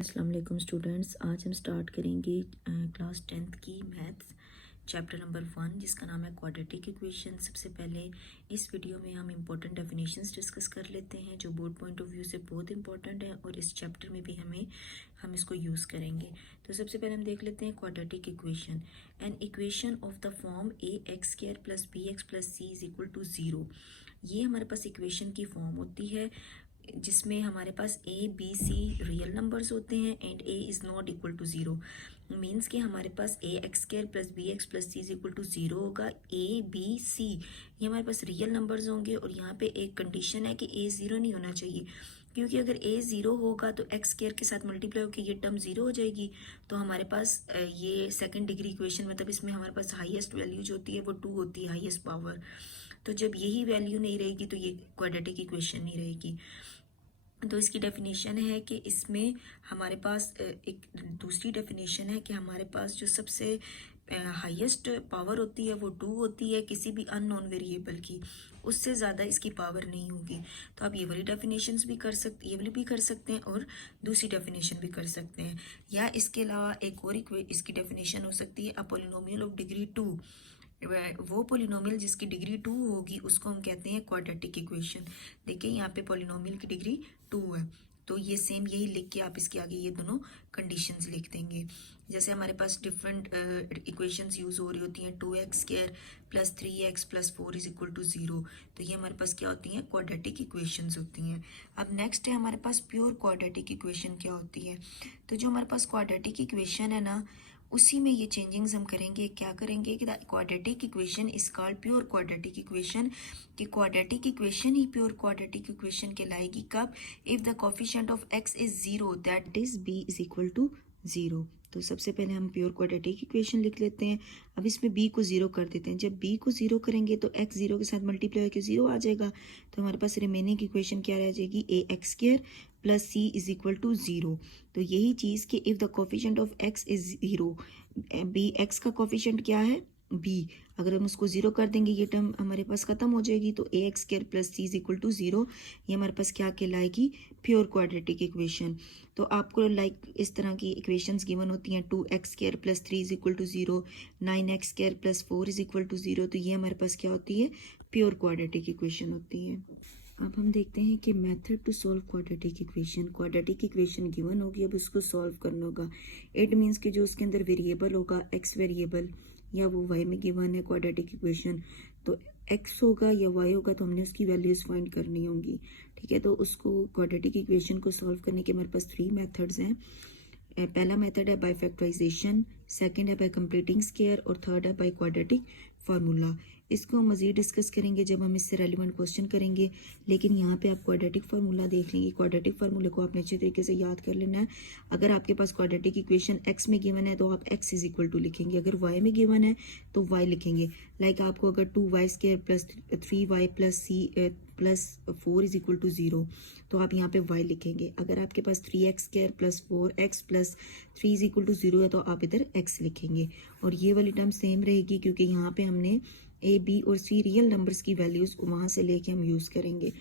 अस्सलाम वालेकुम स्टूडेंट्स, आज हम स्टार्ट करेंगे क्लास 10th की मैथ्स चैप्टर नंबर 1 जिसका नाम है क्वाड्रेटिक इक्वेशन। सबसे पहले इस वीडियो में हम इम्पोर्टेंट डेफिनेशंस डिस्कस कर लेते हैं जो बोर्ड पॉइंट ऑफ व्यू से बहुत इंपॉर्टेंट है और इस चैप्टर में भी हम इसको यूज़ करेंगे। तो सबसे पहले हम देख लेते हैं quadratic equation. An equation of the form A X square plus B X plus C is equal to 0। ये हमारे पास इक्वेशन की फॉर्म होती है जिसमें हमारे पास A B C real numbers होते हैं and A is not equal to 0। Means कि हमारे पास A X square plus B X plus C is equal to 0 होगा। ए बी सी ये हमारे पास रियल नंबर्स होंगे और यहाँ पे एक कंडीशन है कि ए 0 नहीं होना चाहिए, क्योंकि अगर ए 0 होगा तो एक्स स्क्वायर के साथ मल्टीप्लाई होकर ये टर्म 0 हो जाएगी। तो हमारे पास ये सेकंड डिग्री इक्वेशन मतलब इसमें हमारे पास हाईएस्ट वैल्यू जो होती है वो 2 होती है, हाईएस्ट पावर। तो जब यही वैल्यू नहीं रहेगी तो ये क्वाड्रेटिक इक्वेशन नहीं रहेगी। तो इसकी डेफिनेशन है कि इसमें हमारे पास एक दूसरी डेफिनेशन है कि हमारे पास जो सबसे हाईएस्ट पावर होती है वो 2 होती है किसी भी अननोन वेरिएबल की, उससे ज़्यादा इसकी पावर नहीं होगी। तो आप ये वाली डेफिनेशंस भी कर सकते, ये वाली भी कर सकते हैं और दूसरी डेफिनेशन भी कर सकते हैं। या इसके अलावा एक और इसकी डेफिनेशन हो सकती है अ पॉलिनोमियल ऑफ डिग्री 2। वो पोलिनोमियल जिसकी डिग्री 2 होगी उसको हम कहते हैं क्वाड्रेटिक इक्वेशन। देखिए यहाँ पे पोलिनोमियल की डिग्री 2 है, तो ये सेम यही लिख के आप इसके आगे ये दोनों कंडीशंस लिख देंगे। जैसे हमारे पास डिफरेंट इक्वेशंस यूज़ हो रही होती हैं 2x square plus 3x plus 4 is equal to 0। तो ये हमारे पास क्या होती हैं, क्वाड्रेटिक इक्वेशंस होती हैं। अब नेक्स्ट है हमारे पास प्योर क्वाड्रेटिक इक्वेशन क्या होती है। तो जो हमारे पास क्वाड्रेटिक इक्वेशन है ना, उसी में ये चेंजिंग्स हम करेंगे। क्या करेंगे कि the quadratic equation is called pure quadratic equation. कि क्वाड्रेटिक इक्वेशन ही प्योर क्वाड्रेटिक इक्वेशन कहलाएगी कब, if the coefficient of x is 0 that is b is equal to 0। तो सबसे पहले हम प्योर क्वाड्रेटिक इक्वेशन लिख लेते हैं। अब इसमें b को 0 कर देते हैं। जब b को 0 करेंगे तो x 0 के साथ मल्टीप्लाई होकर 0 आ जाएगा। तो हमारे पास रिमेनिंग इक्वेशन क्या रह जाएगी, A X square plus C is equal to 0। तो यही चीज़ कि if the coefficient of x is 0, B X का कोफिशिएंट क्या है b, अगर हम उसको 0 कर देंगे ये टर्म हमारे पास ख़त्म हो जाएगी। तो A X square plus C is equal to 0 ये हमारे पास क्या कहलाएगी, प्योर क्वाड्रेटिक इक्वेशन। तो आपको इस तरह की इक्वेशंस गिवन होती हैं 2x square plus 3 is equal to 0, 9x square plus 4 is equal to 0। तो ये हमारे पास क्या होती है, प्योर क्वाड्रेटिक इक्वेशन होती है। अब हम देखते हैं कि method to solve quadratic equation. Quadratic equation given होगी, अब उसको सॉल्व करना होगा। इट मीन्स कि जो उसके अंदर वेरिएबल होगा एक्स वेरिएबल या वो वाई में गिवन है क्वाड्रेटिक इक्वेशन, तो एक्स होगा या वाई होगा तो हमने उसकी वैल्यूज फाइंड करनी होंगी। ठीक है, तो उसको क्वाड्रेटिक इक्वेशन को सॉल्व करने के हमारे पास 3 मेथड्स हैं। पहला मेथड है बाय फैक्टराइजेशन, सेकंड है बाय कंप्लीटिंग स्क्वायर और थर्ड है बाय क्वाड्रेटिक फार्मूला। इसको हम मज़ीद डिस्कस करेंगे जब हम इससे रेलिवेंट क्वेश्चन करेंगे, लेकिन यहाँ पे आप क्वाड्रेटिक फार्मूला देख लेंगे। क्वाड्रेटिक फार्मूले को आपने अच्छे तरीके से याद कर लेना है। अगर आपके पास क्वाड्रेटिक इक्वेशन एक्स में गिवन है तो आप एक्स इज इक्वल टू लिखेंगे, अगर वाई में गिवन है तो वाई लिखेंगे। लाइक आपको अगर 2y square plus 3y plus C plus 4 is equal to 0 तो आप यहाँ पे y लिखेंगे। अगर आपके पास 3x square plus 4x plus 3 is equal to 0 है तो आप इधर x लिखेंगे। और ये वाली टर्म सेम रहेगी क्योंकि यहाँ पे हमने a b और c रियल नंबर्स की वैल्यूज वहाँ से लेके हम यूज़ करेंगे।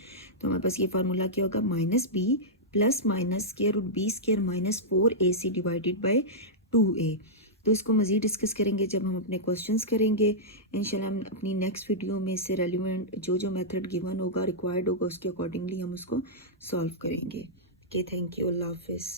तो हमारे पास ये फार्मूला क्या होगा, minus b plus minus square root b square minus 4ac divided by 2a। तो इसको मज़ीद डिस्कस करेंगे जब हम अपने क्वेश्चंस करेंगे इंशाल्लाह। हम अपनी नेक्स्ट वीडियो में इससे रेलिवेंट जो मेथड गिवन होगा रिक्वायर्ड होगा उसके अकॉर्डिंगली हम उसको सॉल्व करेंगे। ओके, थैंक यू, अल्लाह हाफिज़।